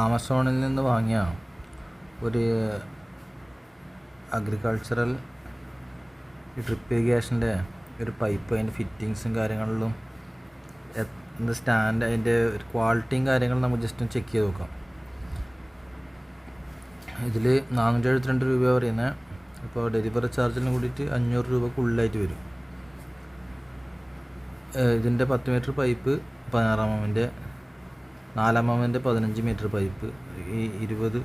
ആമസോണിൽ നിന്ന് വാങ്ങിയ ഒരു അഗ്രികൾച്ചറൽ ഡ്രിപ്പ് ഇറിഗേഷൻ്റെ ഒരു പൈപ്പ്, അതിൻ്റെ ഫിറ്റിങ്സും കാര്യങ്ങളിലും എന്ത് സ്റ്റാൻഡ്, അതിൻ്റെ ഒരു ക്വാളിറ്റിയും കാര്യങ്ങളും നമുക്ക് ജസ്റ്റ് ഒന്ന് ചെക്ക് ചെയ്ത് നോക്കാം. ഇതിൽ 472 രൂപ പറയുന്നത്. അപ്പോൾ ഡെലിവറി ചാർജിന് കൂടിയിട്ട് 500 രൂപക്കുള്ളിലായിട്ട് വരും. ഇതിൻ്റെ 10 metre pipe 16 mm, 4 mm 15 metre pipe, ഈ 20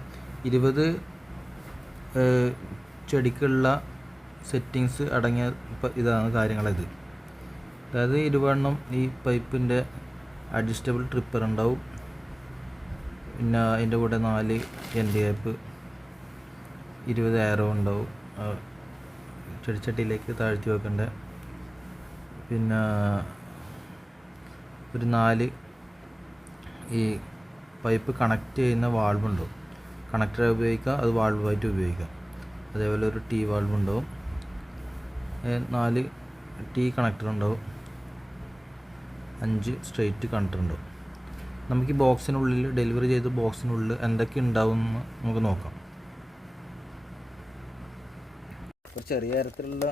ചെടിക്കുള്ള സെറ്റിങ്സ് അടങ്ങിയ ഇതാണ് കാര്യങ്ങളിത്. അതായത് 20 എണ്ണം ഈ പൈപ്പിൻ്റെ അഡ്ജസ്റ്റബിൾ ട്രിപ്പർ ഉണ്ടാവും. പിന്നെ അതിൻ്റെ കൂടെ 4 എൻഡ് ക്യാപ്പ്, 20 ആരോ ഉണ്ടാവും ചെടിച്ചട്ടിയിലേക്ക് താഴ്ത്തി വെക്കേണ്ട. പിന്നെ ഒരു 4 ഈ പൈപ്പ് കണക്ട് ചെയ്യുന്ന വാൾവ് ഉണ്ടാവും. കണക്ടറായി ഉപയോഗിക്കാം, അത് വാൾവായിട്ട് ഉപയോഗിക്കാം. അതേപോലെ ഒരു ടീ വാൾവ് ഉണ്ടാവും, 4 ടീ കണക്ടർ ഉണ്ടാവും, 5 സ്ട്രെയിറ്റ് കണക്ടർ ഉണ്ടാവും. നമുക്ക് ഈ ബോക്സിനുള്ളിൽ, ഡെലിവറി ചെയ്ത ബോക്സിനുള്ളിൽ എന്തൊക്കെ ഉണ്ടാവും എന്ന് നമുക്ക് നോക്കാം. ചെറിയ തരത്തിലുള്ള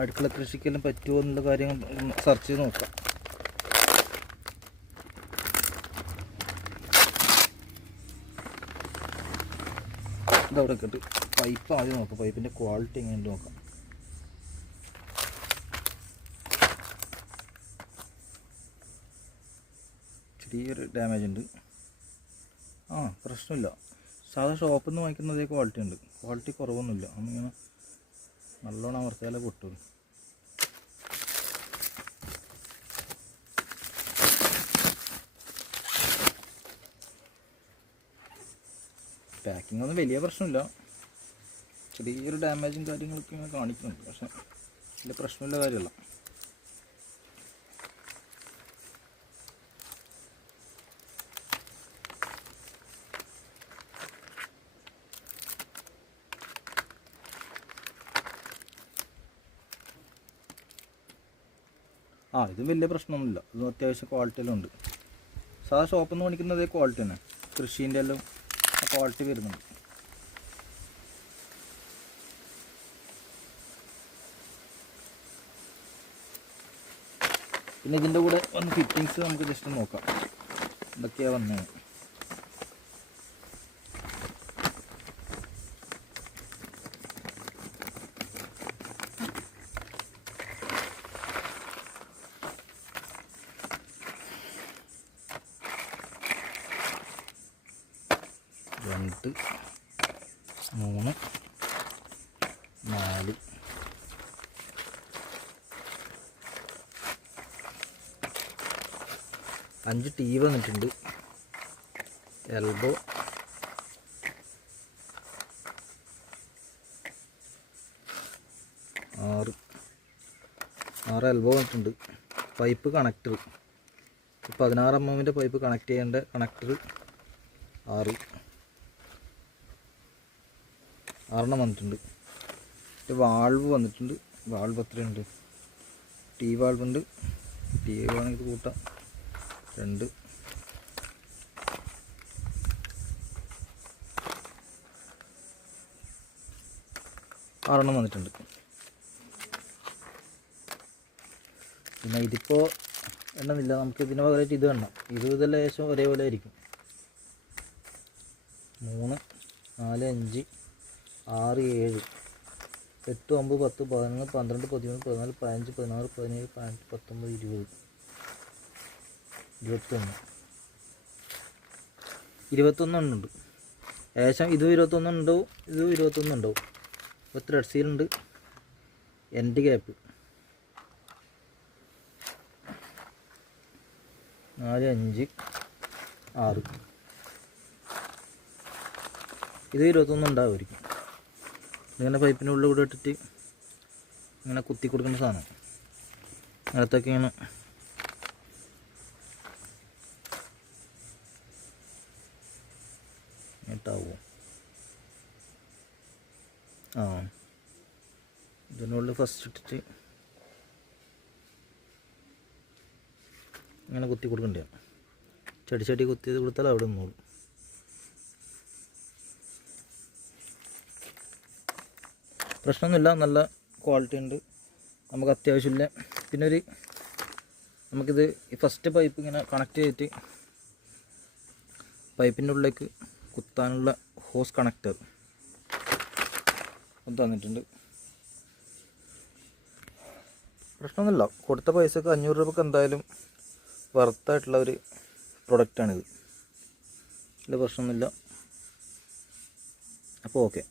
അടുക്കള കൃഷിക്കെല്ലാം പറ്റുമോ എന്നുള്ള കാര്യങ്ങൾ സെർച്ച് ചെയ്ത് നോക്കാം. ഇതവിടെ ഇട്ട് പൈപ്പ് ആദ്യം നോക്കാം, പൈപ്പിൻ്റെ ക്വാളിറ്റി എങ്ങനെയുണ്ട് നോക്കാം. ചെറിയൊരു ഡാമേജ് ഉണ്ട്. പ്രശ്നമില്ല. സാധാ ഷോപ്പിൽ നിന്ന് വാങ്ങിക്കുന്നതേ ക്വാളിറ്റി ഉണ്ട്, ക്വാളിറ്റി കുറവൊന്നുമില്ല. നമ്മളിങ്ങനെ നല്ലോണം അമർത്തിയാലേ പൊട്ടും. പാക്കിംഗ് ഒന്നും വലിയ പ്രശ്നമില്ല, ചെറിയൊരു ഡാമേജും കാര്യങ്ങളൊക്കെ ഇങ്ങനെ കാണിക്കുന്നുണ്ട്. പക്ഷെ വലിയ പ്രശ്നമില്ല കാര്യമല്ല. ഇതും വലിയ പ്രശ്നമൊന്നുമില്ല. ഇതും അത്യാവശ്യം ക്വാളിറ്റിയെല്ലാം ഉണ്ട്. സാധാ ഷോപ്പിൽ നിന്ന് മേടിക്കുന്നതേ ക്വാളിറ്റി തന്നെ, കൃഷീൻ്റെ എല്ലാം ക്വാളിറ്റി വരുന്നുണ്ട്. പിന്നെ ഇതിൻ്റെ കൂടെ ഒന്ന് ഫിറ്റിങ്സ് നമുക്ക് ജസ്റ്റ് നോക്കാം എന്തൊക്കെയാണ് വന്നത്. രണ്ട് 3 4 5 ടീ വന്നിട്ടുണ്ട്. എൽബോ, 6 എൽബോ വന്നിട്ടുണ്ട്. Pipe connector 16 mm pipe connect ചെയ്യേണ്ട കണക്ടർ 6 വന്നിട്ടുണ്ട്. വാൾവ് വന്നിട്ടുണ്ട്. വാൾവ് എത്രയുണ്ട്? ടീ വാൾവ് ഉണ്ട്. ടീ വേണമെങ്കിൽ കൂട്ടാം. 2 6 വന്നിട്ടുണ്ട്. പിന്നെ ഇതിപ്പോൾ എണ്ണമില്ല, നമുക്ക് ഇതിന് പകരമായിട്ട് ഇത് എണ്ണം. ഇതെല്ലാം ഏകദേശം ഒരേപോലെ ആയിരിക്കും. 3 4 5 6 7 8 9 10 11 12 13 14 15 16 17 18 19 20 21 ഉണ്ട്. ഏകദേശം ഇത് 21 ഉണ്ടാവും, ഇത് 21 ഉണ്ടാവും. ഇപ്പോൾ ത്രെഡ് സീലുണ്ട്. എൻഡ് ക്യാപ്പ് 4 5 6 ഇത് 21 ഉണ്ടാവുമായിരിക്കും. ഇങ്ങനെ പൈപ്പിൻ്റെ ഉള്ളിൽ കൂടെ ഇട്ടിട്ട് ഇങ്ങനെ കുത്തി കൊടുക്കേണ്ട സാധനം. അകത്തൊക്കെ ഇങ്ങനെ ഇട്ടാവും. ഇതിനുള്ളിൽ ഫസ്റ്റ് ഇട്ടിട്ട് ഇങ്ങനെ കുത്തി കൊടുക്കണ്ടേ. ചടി കുത്തിയത് കൊടുത്താൽ അവിടെ നിന്നോളും. പ്രശ്നമൊന്നുമില്ല, നല്ല ക്വാളിറ്റി ഉണ്ട്. നമുക്ക് അത്യാവശ്യമില്ല. പിന്നെ നമുക്കിത് ഈ ഫസ്റ്റ് പൈപ്പ് ഇങ്ങനെ കണക്ട് ചെയ്തിട്ട് പൈപ്പിൻ്റെ ഉള്ളിലേക്ക് കുത്താനുള്ള ഹോസ് കണക്ടർ തന്നിട്ടുണ്ട്. പ്രശ്നമൊന്നുമില്ല, കൊടുത്ത പൈസക്ക് 500 രൂപക്ക് എന്തായാലും വർത്തായിട്ടുള്ള ഒരു പ്രൊഡക്റ്റാണിത്. ഇതിൽ പ്രശ്നമൊന്നുമില്ല. അപ്പോൾ ഓക്കെ.